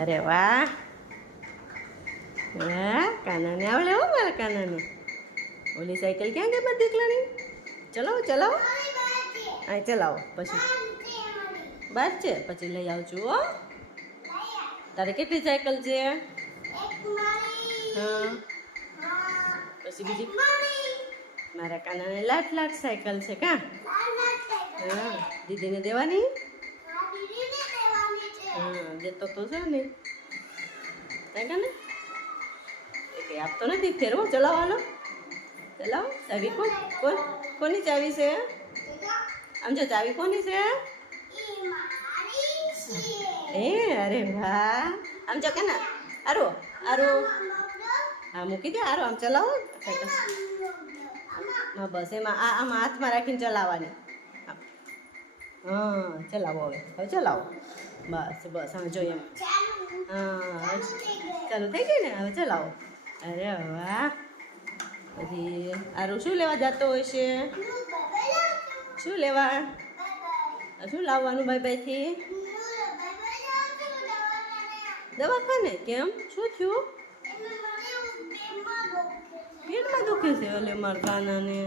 અરે વાહ, હા કાનાને આવડે હો મારા કાનાને. ઓલી સાયકલ ક્યાં ગઈ મારા દીકલાની? ચલાવો ચલાવો, હા ચલાવો. પછી બહાર છે, પછી લઈ આવજો હો. તારે કેટલી સાયકલ છે? હા, પછી બીજી મારા કાનાને લાટ સાયકલ છે કા? હા, દીદીને દેવાની? હા, દેતો તો છે ને. કાને એ કંઈ આપતો નથી. ફેરવો ચલાવવાનો, ચલાવો. ચાવી કોની ચાવી છે? આમ જો ચાવી કોની છે? એ અરે વાહ, આમ જો કે ના આરો આરો, હા મૂકી દે આરો. આમ ચલાવો સાયકલ. હા બસ એમાં આમાં હાથમાં રાખીને ચલાવવાની. હા ચલાવો, હવે ચલાવો. બસ બસ, હા જોઈએ એમ. હા ચાલુ થઈ ગઈ ને, હવે ચલાવો. અરે વાહ. પછી આરું શું લેવા જતો હોય છે? શું લેવા? શું લાવવાનું ભાઈ ભાઈથી? દવાખાને? કેમ, શું થયું? પેટમાં દુખે છે? ઓલે મારા કાનાને